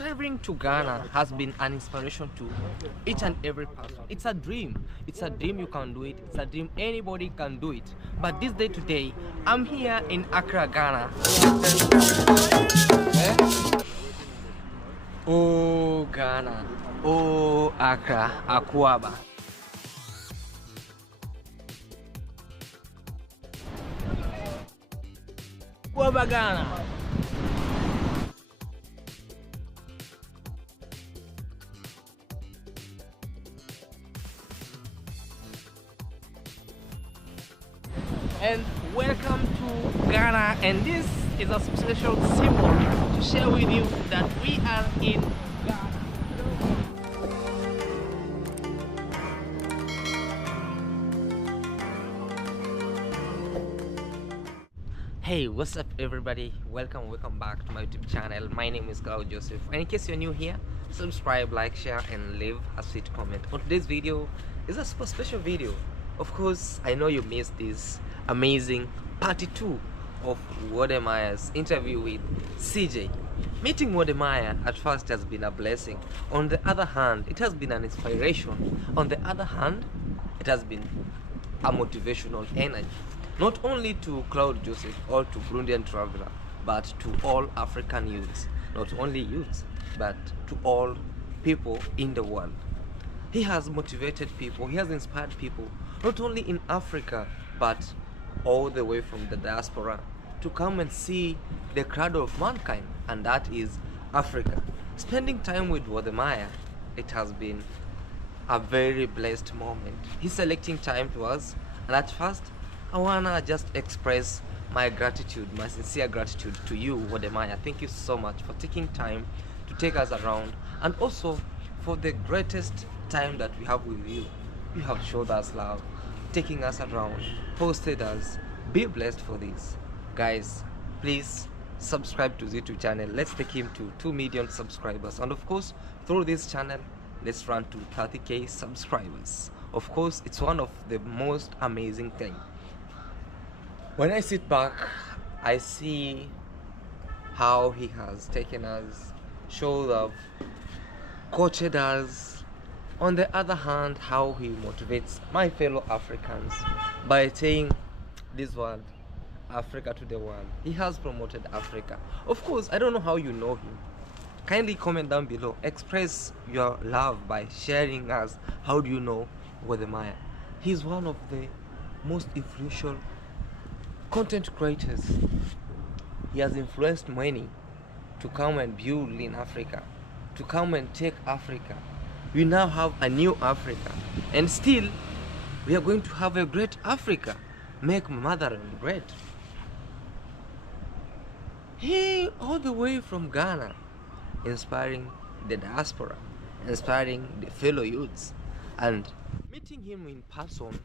traveling to Ghana has been an inspiration to each and every person. It's a dream. It's a dream you can do it. It's a dream anybody can do it. But this day today, I'm here in Accra, Ghana. Oh, Ghana. Oh, Accra, Akwaba. Akwaba, Ghana. And welcome to Ghana, and this is a special symbol to share with you that we are in Ghana. Hey, what's up everybody? Welcome back to my YouTube channel. My name is Claude Joseph, and in case you're new here, subscribe, like, share and leave a sweet comment. On today's video is a super special video. Of course, I know you missed this amazing part 2 of Wode Maya's interview with CJ. Meeting Wode Maya at first has been a blessing. On the other hand, it has been an inspiration. On the other hand, it has been a motivational energy. Not only to Claude Joseph or to Burundian traveler, but to all African youths. Not only youths, but to all people in the world. He has motivated people, he has inspired people, not only in Africa, but all the way from the diaspora, to come and see the cradle of mankind, and that is Africa. Spending time with Wode Maya, it has been a very blessed moment. He's selecting time to us, and at first, I wanna just express my gratitude, my sincere gratitude to you, Wode Maya. Thank you so much for taking time to take us around, and also for the greatest time that we have with you. You have showed us love, taking us around, hosted us. Be blessed for this. Guys, please subscribe to the YouTube channel. Let's take him to 2 million subscribers. And of course, through this channel, let's run to 30k subscribers. Of course, it's one of the most amazing things. When I sit back, I see how he has taken us, showed love, coached us. On the other hand, how he motivates my fellow Africans by saying this word, Africa to the world. He has promoted Africa. Of course, I don't know how you know him. Kindly comment down below. Express your love by sharing us. How do you know Wode Maya? He's one of the most influential content creators. He has influenced many to come and build in Africa, to come and take Africa. We now have a new Africa, and still we are going to have a great Africa. Make motherland great. He all the way from Ghana, inspiring the diaspora, inspiring the fellow youths, and meeting him in person,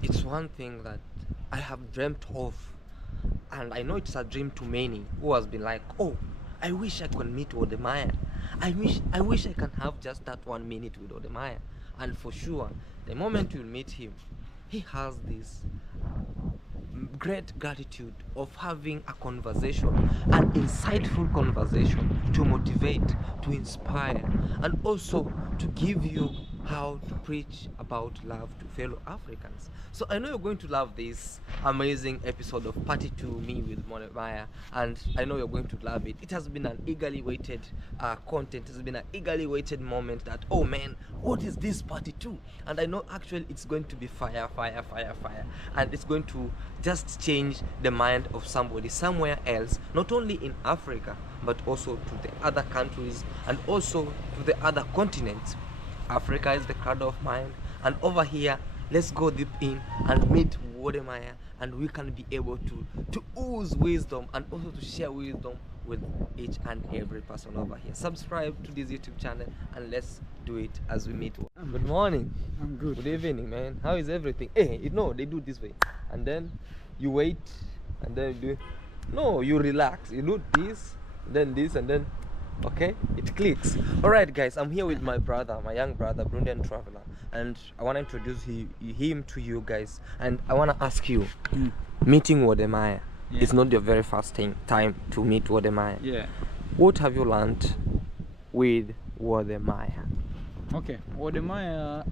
it's one thing that I have dreamt of, and I know it's a dream to many who has been like, oh, I wish I could meet Wode Maya. I wish I can have just that 1 minute with Wode Maya. And for sure, the moment you meet him, he has this great gratitude of having a conversation, an insightful conversation to motivate, to inspire, and also to give you how to preach about love to fellow Africans. So I know you're going to love this amazing episode of part 2, me with Wode Maya, and I know you're going to love it. It has been an eagerly waited content. It has been an eagerly waited moment that, oh man, what is this part 2? And I know actually it's going to be fire, and it's going to just change the mind of somebody somewhere else, not only in Africa, but also to the other countries and also to the other continents. Africa is the cradle of mind, and over here, let's go deep in and meet Wode Maya, and we can be able to ooze wisdom and also to share wisdom with each and every person over here. Subscribe to this YouTube channel, and let's do it as we meet. Good morning. I'm good. Good evening, man. How is everything? Hey, you know, they do this way, and then you wait, and then you do. No, you relax. You do this, and then okay, it clicks. All right, guys, I'm here with my brother, my young brother, Burundian traveler, and I want to introduce him to you guys. And I want to ask you, meeting Wode Maya, it's not your very first time to meet Wode Maya. Yeah. what have you learned with Wode Maya? Okay, Wode Maya,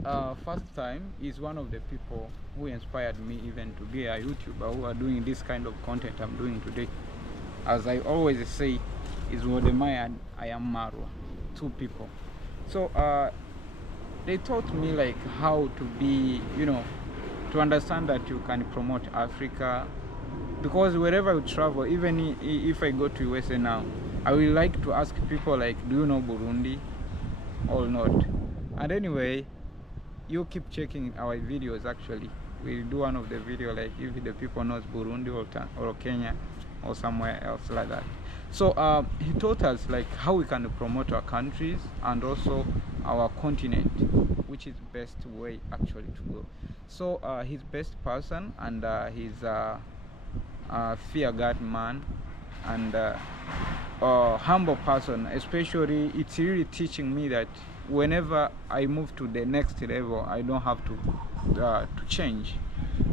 first time, is one of the people who inspired me even to be a YouTuber who are doing this kind of content I'm doing today. As I always say, is Wode Maya and I am Marwa, two people. So they taught me like how to be, to understand that you can promote Africa, because wherever you travel, even if I go to USA now, I will like to ask people like, do you know Burundi or not? And anyway, you keep checking our videos. Actually, we'll do one of the video like if the people knows Burundi or Kenya or somewhere else like that. So he taught us like how we can promote our countries and also our continent, which is best way actually to go. So he's best person, and he's a fear God man, and humble person. Especially, it's really teaching me that whenever I move to the next level, I don't have to change.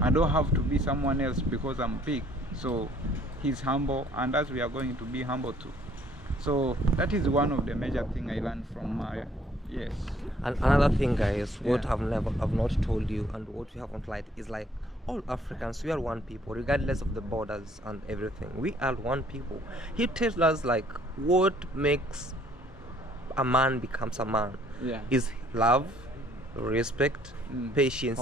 I don't have to be someone else because I'm big. So he's humble, and as we are going to be humble too. So that is one of the major things I learned from Maya. Yes. And another thing, guys, what Yeah. I've not told you, and what we haven't lied, is like all Africans, we are one people, regardless of the borders and everything. We are one people. He tells us like what makes a man becomes a man Yeah. is love, respect, patience,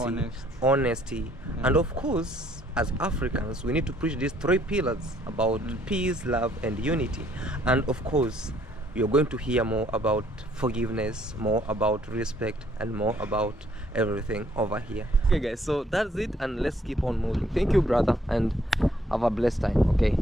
honesty, and of course, as Africans, we need to preach these three pillars about peace, love, and unity. And of course, you're going to hear more about forgiveness, more about respect, and more about everything over here. Okay, guys, so that's it, and let's keep on moving. Thank you, brother, and have a blessed time. Okay.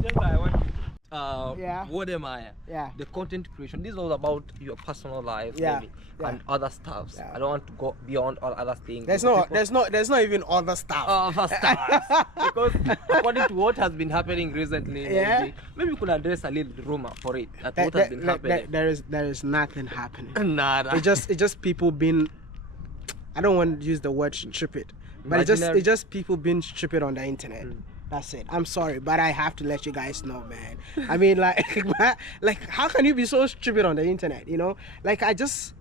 Yeah. Wode Maya. Yeah. The content creation. This is all about your personal life, Yeah, maybe, yeah. and other stuffs. Yeah. I don't want to go beyond all other things. There's not even other stuff. Other stuff. Because according to what has been happening recently, Yeah. maybe we could address a little rumor for it. That what has been happening. There is nothing happening. Nada. It's just people being. I don't want to use the word stupid, but it's just people being stupid on the internet. That's it. I'm sorry, but I have to let you guys know, man. I mean, like, like, how can you be so stupid on the internet? Like, I just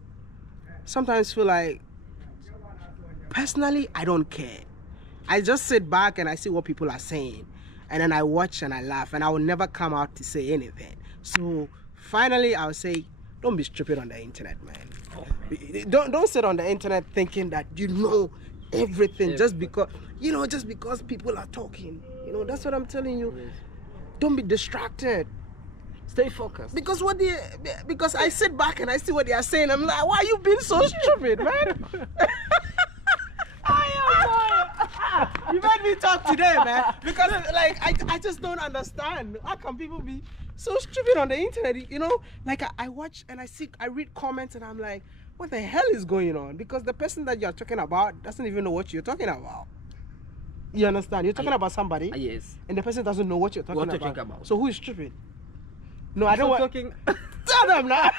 sometimes feel like, personally, I don't care. I just sit back and I see what people are saying, and then I watch and I laugh, and I will never come out to say anything. So finally, I'll say, don't be stupid on the internet, man. Don't sit on the internet thinking that you know everything just because people are talking. That's what I'm telling you. Don't be distracted. Stay focused. Because I sit back and I see what they are saying. I'm like, why are you being so stupid, man? You made me talk today, man. Because like I just don't understand. How can people be so stupid on the internet? Like I watch and I read comments and I'm like, what the hell is going on? Because the person that you're talking about doesn't even know what you're talking about. You understand? You're talking about somebody, yes, and the person doesn't know what you're talking about. So who is stupid? No, I don't want. Talking. Tell them now.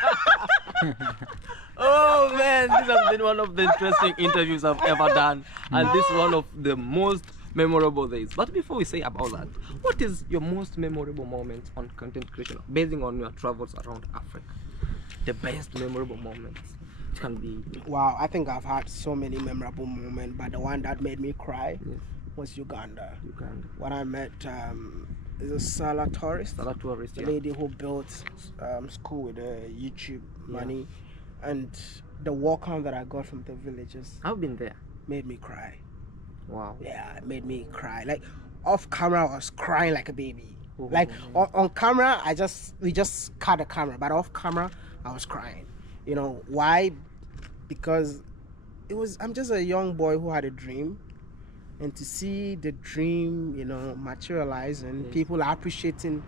Oh man, this has been one of the interesting interviews I've ever done, and this is one of the most memorable days. But before we say about that, what is your most memorable moment on content creation, basing on your travels around Africa? The best memorable moments. It can be. Wow, I think I've had so many memorable moments, but the one that made me cry was Uganda. When I met is a Salah tourist, the lady who built school with YouTube money, and the welcome that I got from the villagers. I've been there. Made me cry. Wow. Yeah, it made me cry. Like off camera, I was crying like a baby. Oh. Like on camera, we just cut the camera, but off camera, I was crying. Why? Because I'm just a young boy who had a dream, and to see the dream, materialize, and people are appreciating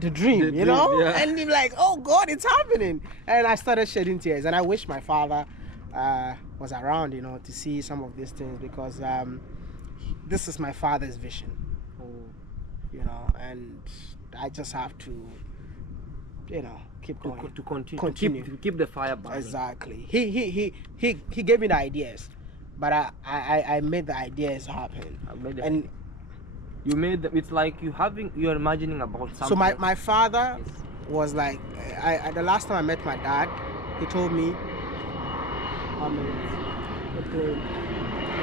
the dream, and you're like, oh God, it's happening. And I started shedding tears, and I wish my father was around, to see some of these things, because this is my father's vision, and I just have to, keep going, to continue. To keep the fire burning. Exactly. He gave me the ideas, but I made the ideas happen. You made it's like you're imagining about something. So my father was like, the last time I met my dad, he told me,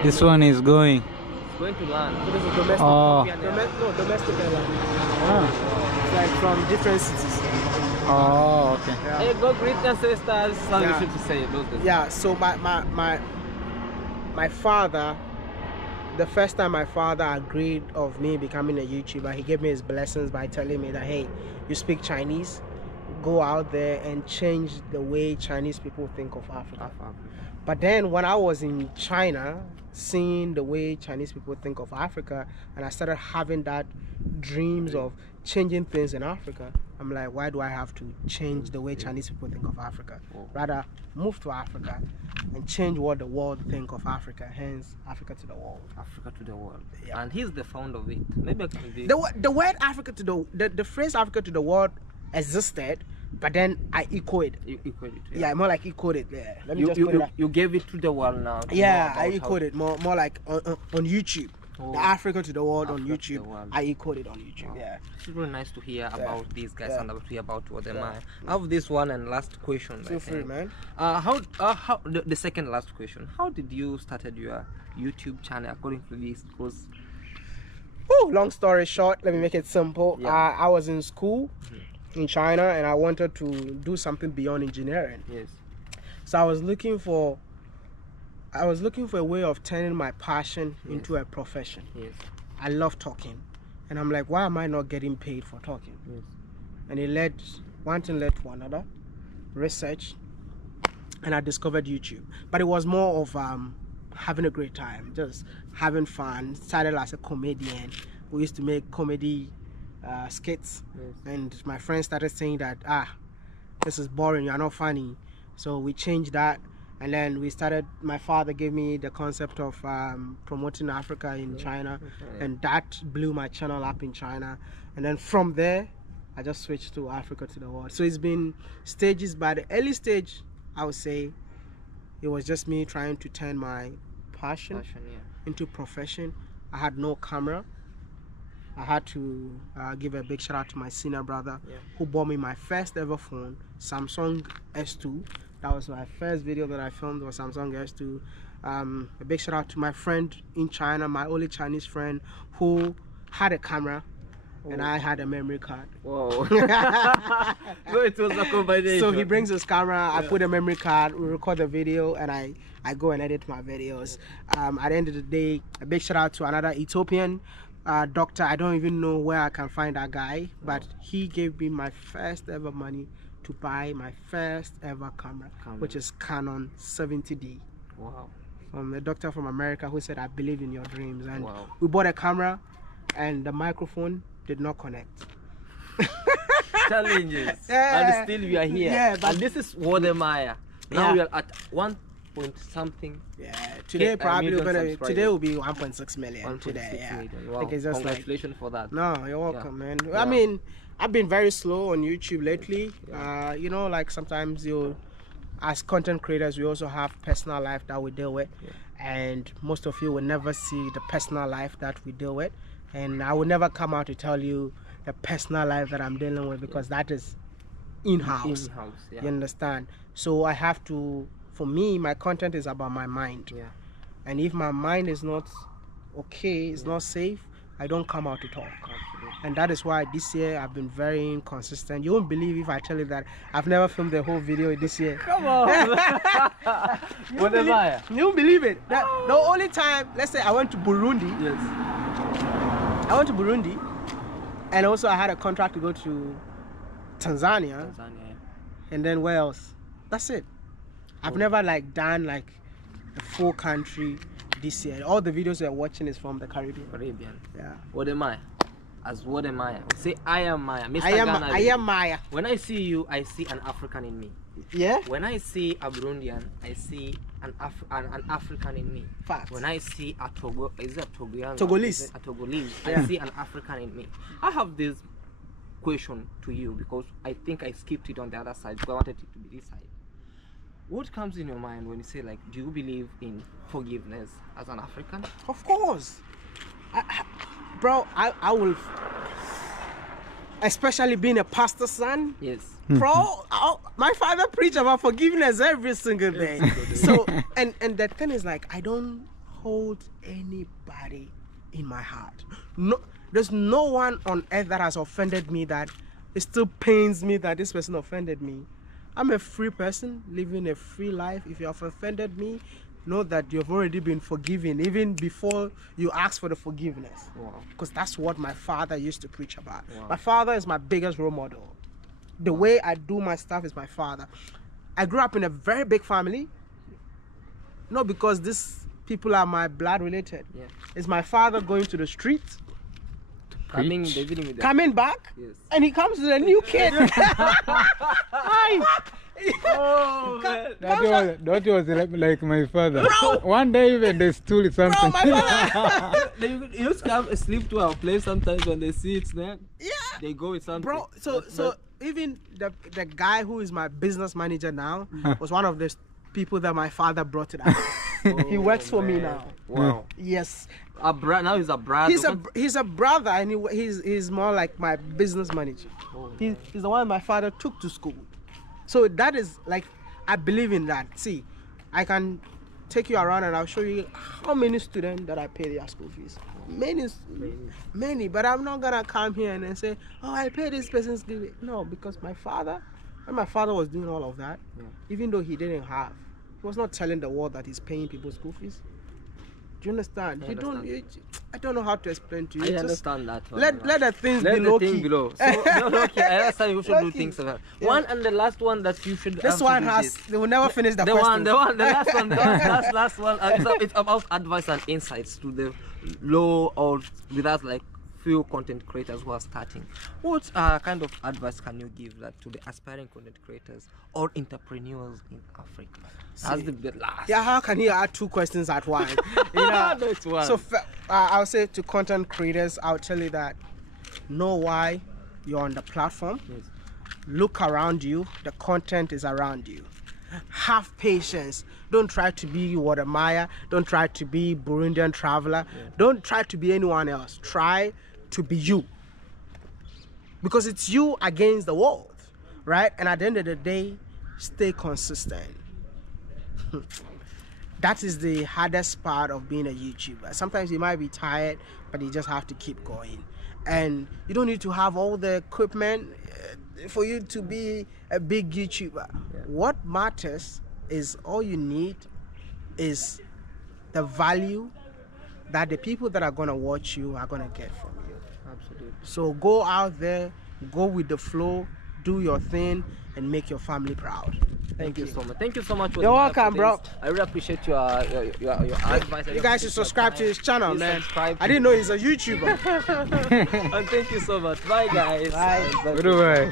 This one is going. It's going to land. so this is domestic. Oh. Domestic airline. It's like from different cities. Oh, okay. Yeah. Hey, go greet ancestors. How Yeah. you should say those days. Yeah, so my father, the first time my father agreed of me becoming a YouTuber, he gave me his blessings by telling me that, hey, you speak Chinese, go out there and change the way Chinese people think of Africa. But then when I was in China, seeing the way Chinese people think of Africa, and I started having that dreams of changing things in Africa, I'm like, why do I have to change the way Chinese people think of Africa? Rather, move to Africa and change what the world think of Africa, hence Africa to the world. Africa to the world. Yeah. And he's the founder of it. Maybe I can be... The word Africa to the phrase Africa to the world existed, but then I echo it. You equate it. Yeah, more like echoed it. Yeah, let me You, just you, put it you, up. you gave it to the world now. to Yeah, know I about how- echoed it more like on YouTube. Oh. The Africa to the world on Africa to the YouTube. world. I echoed it on YouTube. Wow. Yeah. It's really nice to hear about these guys Yeah. and to hear about Wode Yeah. Maya. I have this one and last question. I Feel free, think. man. How the second last question? How did you started your YouTube channel according to this? Because Whew, long story short, let me make it simple. Yeah. I was in school in China and I wanted to do something beyond engineering. yes, So I was looking for a way of turning my passion into a profession. yes, I love talking. And I'm like, why am I not getting paid for talking? yes. And one thing led to another, research, and I discovered YouTube. But it was more of having a great time, just having fun. Started as a comedian. We used to make comedy skits, Yes. and my friends started saying that, this is boring, you're not funny. So we changed that, and then we started, my father gave me the concept of promoting Africa in China, Okay. and that blew my channel up in China. And then from there, I just switched to Africa to the world. So it's been stages. By the early stage, I would say it was just me trying to turn my passion Passion, yeah. into profession. I had no camera. I had to give a big shout out to my senior brother, Yeah. who bought me my first ever phone, Samsung S2. That was my first video that I filmed, was Samsung S2. A big shout out to my friend in China, my only Chinese friend, who had a camera and I had a memory card. Whoa. So it was a combination. So he brings his camera, I put a memory card, we record the video, and I go and edit my videos. At the end of the day, a big shout out to another Ethiopian doctor. I don't even know where I can find that guy, but he gave me my first ever money to buy my first ever camera, which is Canon 70D. Wow. From a doctor from America who said, I believe in your dreams. And Wow. we bought a camera and the microphone did not connect. Challenges. Yeah. And still we are here. Yeah, but- and this is Wode Maya. Now Yeah. we are at 1 point something. Yeah, today probably million we're gonna, subscribers. today will be 1.6 million 1.6 today. Yeah. million. I Wow. think it's just like, Congratulations for that. no, you're welcome, man. Yeah. I mean, I've been very slow on YouTube lately. You know, like sometimes as content creators, we also have personal life that we deal with, and most of you will never see the personal life that we deal with, and I will never come out to tell you the personal life that I'm dealing with, because that is in-house. In-house, yeah. You understand? So I have to, for me, my content is about my mind. Yeah. And if my mind is not okay, it's not safe, I don't come out to talk. Absolutely. And that is why this year I've been very inconsistent. You won't believe if I tell you that I've never filmed the whole video this year. Come on. Wode Maya. You won't believe it. The only time, let's say I went to Burundi. Yes. I went to Burundi, and also I had a contract to go to Tanzania, Tanzania. and then where else? That's it. I've never like done like a full country this year. All the videos you're watching is from the Caribbean. Caribbean. Yeah. Wode Maya. As Wode Maya. Say I am Maya. Mr. I Ghana. am Maya. When I see you, I see an African in me. Yeah. When I see a Burundian, I see an African in me. Facts. When I see a Togo, is it a Togoan? Togolese. A Togolese, Yeah. I see an African in me. I have this question to you because I think I skipped it on the other side because I wanted it to be this side. What comes in your mind when you say, like, do you believe in forgiveness as an African? Of course. Bro, I will. especially being a pastor's son. Yes. Bro, my father preached about forgiveness every single day. So, and the thing is, like, I don't hold anybody in my heart. No, there's no one on earth that has offended me that it still pains me that this person offended me. I'm a free person living a free life. If you have offended me, know that you've already been forgiven even before you ask for the forgiveness. Wow. Because that's what my father used to preach about. Wow. My father is my biggest role model. The way I do my stuff is my father. I grew up in a very big family. Not because these people are my blood related. Yeah. It's my father going to the street, Coming, visiting with them. coming back, Yes. and he comes with a new kid. Oh, man. That was like my father. One day even they stole something. Bro, my father. They used to come sleep to our place sometimes when they see it's there. Yeah. They go with something. Bro, so even the guy who is my business manager now was one of the people that my father brought to the house. He works for me now. Wow. Yes. Now he's a brother. He's a brother, and he's more like my business manager. He's the one my father took to school. So that is like, I believe in that. See, I can take you around and I'll show you how many students that I pay their school fees. Many, but I'm not gonna come here and then say, oh, I pay this person's school fee. No, because my father, when my father was doing all of that, even though he didn't have, he was not telling the world that he's paying people's school fees. Do you understand? I don't know how to explain to you. I Just understand that. let the things Let be the low thing key. below. So, no, okay, I understand you should do Low-key. things about. Yeah. One and the last one that you should. This have to one do has. this. They will never finish the The question. last one, the last one. It's about advice and insights to the low or without like few content creators who are starting. What kind of advice can you give that to the aspiring content creators or entrepreneurs in Africa? That's the last. Yeah, how can he add two questions at once? You know. No, it's one. So I'll say to content creators, I'll tell you that know why you're on the platform. Yes. Look around you. The content is around you. Have patience. Don't try to be Wode Maya. Don't try to be Burundian Traveler. Don't try to be anyone else. Try to be you. Because it's you against the world, right? And at the end of the day, stay consistent. That is the hardest part of being a YouTuber. Sometimes you might be tired, but you just have to keep going. And you don't need to have all the equipment for you to be a big YouTuber. What matters is all you need is the value that the people that are going to watch you are going to get from you. Absolutely. So go out there, go with the flow, do your thing, and make your family proud. Thank you so much. Thank you so much. For You're the welcome, for bro. this. I really appreciate your advice. You guys should subscribe to his channel, Please man. subscribe I didn't know he's a YouTuber. and thank you so much. Bye, guys. Bye. Bye.